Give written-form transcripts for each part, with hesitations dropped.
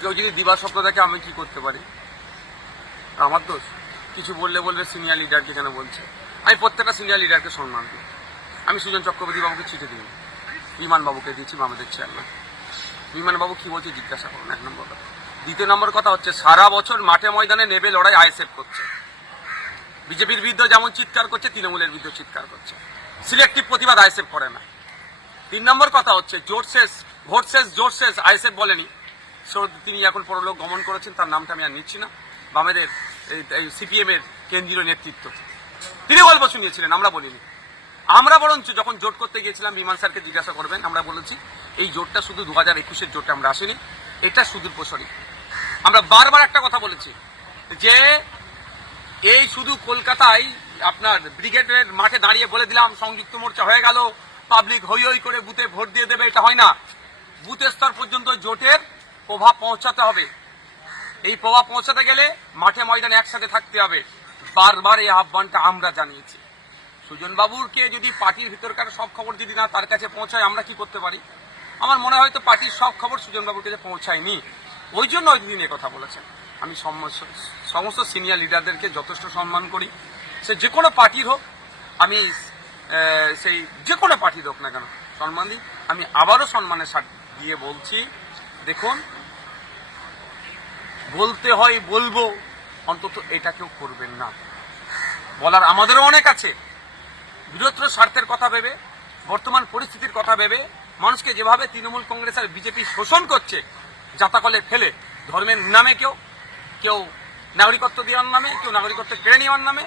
কেউ যদি দিবাস্বপ্ন দেখে আমি কি করতে পারি? আমার দোষ? কিছু বললে সিনিয়র লিডারকে কেন বলছে? আমি প্রত্যেকটা সিনিয়র লিডারকে সম্মান দিই। আমি সুজন চক্রবর্তী বাবুকে চিঠি দিই, বিমান বাবুকে দিয়েছি, আমাদের চেয়ারম্যান। বিমান বাবু কি বলছে জিজ্ঞাসা করুন, 1 নম্বর কথা। দ্বিতীয় নম্বর কথা হচ্ছে, সারা বছর মাঠে ময়দানে নেবে লড়াই আইএসএফ করছে। বিজেপির বিরুদ্ধে যেমন চিৎকার করছে, তৃণমূলের বিরুদ্ধে চিৎকার করছে। সিলেক্টিভ প্রতিবাদ আইএসএফ করে না। 3 নম্বর কথা হচ্ছে, ভোট শেষ আইএসএফ বলেনি। তিনি এখন পরলোক গমন করেছেন, তার নামটা আমি আর নিচ্ছি না। বামেদের সিপিএম এর কেন্দ্রীয় নেতৃত্ব তিনি গল্প শুনিয়েছিলেন, আমরা বলিনি। আমরা বরঞ্চ যখন জোট করতে গিয়েছিলাম, বিমান স্যারকে জিজ্ঞাসা করবেন, আমরা বলেছি এই জোটটা শুধু 2021-এর জোটে আমরা আসিনি, এটা সুদূর প্রসারী। আমরা বারবার একটা কথা বলেছি যে এই শুধু কলকাতায় আপনার ব্রিগেডের মাঠে দাঁড়িয়ে বলে দিলাম সংযুক্ত মোর্চা হয়ে গেল, পাবলিক হই হই করে বুথে ভোট দিয়ে দেবে, এটা হয় না। বুথ স্তর পর্যন্ত জোটের প্রভাব পৌঁছাতে হবে। এই প্রভাব পৌঁছাতে গেলে মাঠে ময়দানে একসাথে থাকতে হবে। বারবার এই আহ্বানটা আমরা জানিয়েছি। সুজন বাবুরকে যদি পার্টির ভিতরকার সব খবর যদি না তার কাছে পৌঁছায়, আমরা কি করতে পারি? আমার মনে হয় তো পার্টির সব খবর সুজন বাবুর কাছে পৌঁছায়নি, ওই জন্য ওই দিন কথা বলেছেন। আমি সমস্ত সিনিয়র লিডারদেরকে যথেষ্ট সম্মান করি, সে যে কোনো পার্টির হোক, আমি সেই যে কোনো পার্টির হোক না কেন সম্মান দিই। আমি আবারও সম্মানের সাথে দিয়ে বলছি, দেখুন, বলতে হয় বলবো, অন্তত এটা কেউ করবেন না। বলার আমাদেরও অনেক আছে। বৃহত্তর স্বার্থের কথা ভেবে, বর্তমান পরিস্থিতির কথা ভেবে, মানুষকে যেভাবে তৃণমূল কংগ্রেস আর বিজেপি শোষণ করছে, জাতাকলে ফেলে, ধর্মের নামে কেউ নাগরিকত্ব দেওয়ার নামে, কেউ নাগরিকত্ব কেড়ে নেওয়ার নামে,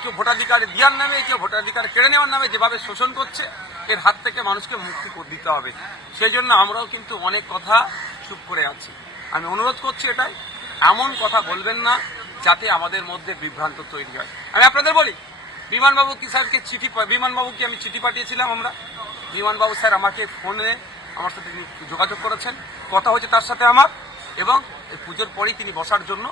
কেউ ভোটাধিকার দেওয়ার নামে, কেউ ভোটাধিকার কেড়ে নেওয়ার নামে যেভাবে শোষণ করছে, এর হাত থেকে মানুষকে মুক্তি দিতে হবে। সেই জন্য আমরাও কিন্তু অনেক কথা চুপ করে আছি। আমি অনুরোধ করছি এটাই, এমন কথা বলবেন না যাতে আমাদের মধ্যে বিভ্রান্ত তৈরি হয়। আমি আপনাদের বলি, বিমানবাবুকে আমি চিঠি পাঠিয়েছিলাম। বিমানবাবু স্যার আমাকে ফোনে আমার সাথে তিনি যোগাযোগ করেছেন, কথা হয়েছে তার সাথে আমার, এবং পুজোর পরেই তিনি বসার জন্য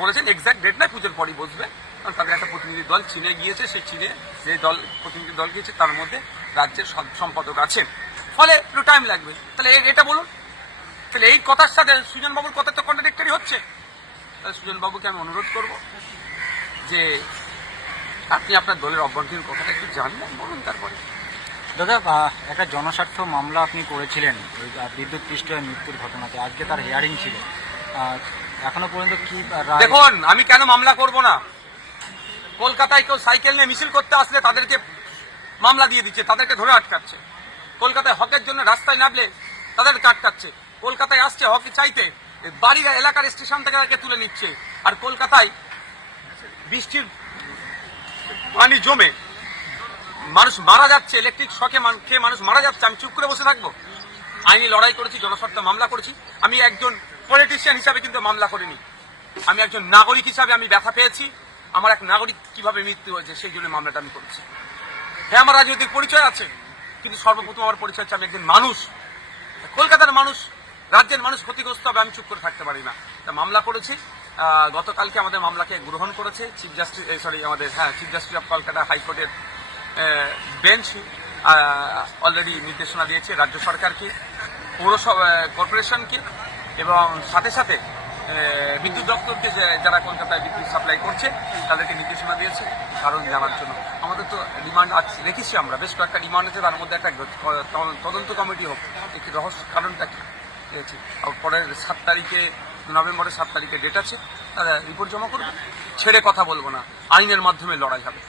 বলেছেন। এক্সাক্ট ডেট নয়, পুজোর পরেই বসবেন, কারণ তাদের একটা প্রতিনিধি দল চীনে গিয়েছে। সেই চীনে যে প্রতিনিধি দল গিয়েছে তার মধ্যে রাজ্যের সম্পাদক আছেন, ফলে একটু টাইম লাগবে। তাহলে এটা বলুন, তাহলে এই কথার সাথে সুজনবাবুর কথা তো কন্ট্রাডিক্টরি হচ্ছে। তাহলে সুজনবাবুকে আমি অনুরোধ করব যে আপনি আপনার দলের অভ্যন্তরীণ কথাটা একটু জানলেন, বলুন। তারপরে দাদা, একটা জনস্বার্থ মামলা আপনি করেছিলেন বিদ্যুৎ পৃষ্ঠ মৃত্যুর ঘটনাতে, আজকে তার হিয়ারিং ছিল, এখনো পর্যন্ত কি? দেখুন, আমি কেন মামলা করব না? কলকাতায় কেউ সাইকেল নিয়ে মিছিল করতে আসলে তাদেরকে মামলা দিয়ে দিচ্ছে, তাদেরকে ধরে আটকাচ্ছে। কলকাতায় হকের জন্য রাস্তায় নামলে তাদেরকে আটকাচ্ছে। কলকাতায় আসছে হকি চাইতে, বাড়ির এলাকার স্টেশন থেকে তাদেরকে তুলে নিচ্ছে। আর কলকাতায় বৃষ্টির পানি জমে মানুষ মারা যাচ্ছে, ইলেকট্রিক শকে খেয়ে মানুষ মারা যাচ্ছে। আমি চুপ করে বসে থাকবো? আইনি লড়াই করেছি, জনস্বার্থে মামলা করেছি। আমি একজন পলিটিশিয়ান হিসাবে কিন্তু মামলা করিনি। আমি একজন নাগরিক হিসাবে আমি ব্যথা পেয়েছি, আমার এক নাগরিক কিভাবে মৃত্যু হয়েছে সেই জন্য মামলাটা আমি করেছি। হ্যাঁ, আমার রাজনৈতিক পরিচয় আছে, কিন্তু সর্বপ্রথম আমার পরিচয় হচ্ছে আমি একজন মানুষ। কলকাতার মানুষ, রাজ্যের মানুষ ক্ষতিগ্রস্ত হবে, আমি চুপ করে থাকতে পারি না। তা মামলা করেছি। গতকালকে আমাদের মামলাকে গ্রহণ করেছে চিফ জাস্টিস অফ কলকাতা হাইকোর্টের বেঞ্চ। অলরেডি নির্দেশনা দিয়েছে রাজ্য সরকারকে, পৌরসভা, কর্পোরেশনকে, এবং সাথে সাথে বিদ্যুৎ দপ্তরকে, যারা কলকাতায় বিদ্যুৎ সাপ্লাই করছে তাদেরকে নির্দেশনা দিয়েছে কারণ জানার জন্য। আমাদের তো ডিমান্ড রেখেছি, আমরা বেশ কয়েকটা ডিমান্ড আছে, তার মধ্যে একটা তদন্ত কমিটি হোক, একটি রহস্য কারণটা কি পেয়েছি। পরের 7 তারিখে, নভেম্বরের 7 তারিখে ডেট আছে, তারা রিপোর্ট জমা করবে। ছেড়ে কথা বলবো না, আইনের মাধ্যমে লড়াই হবে।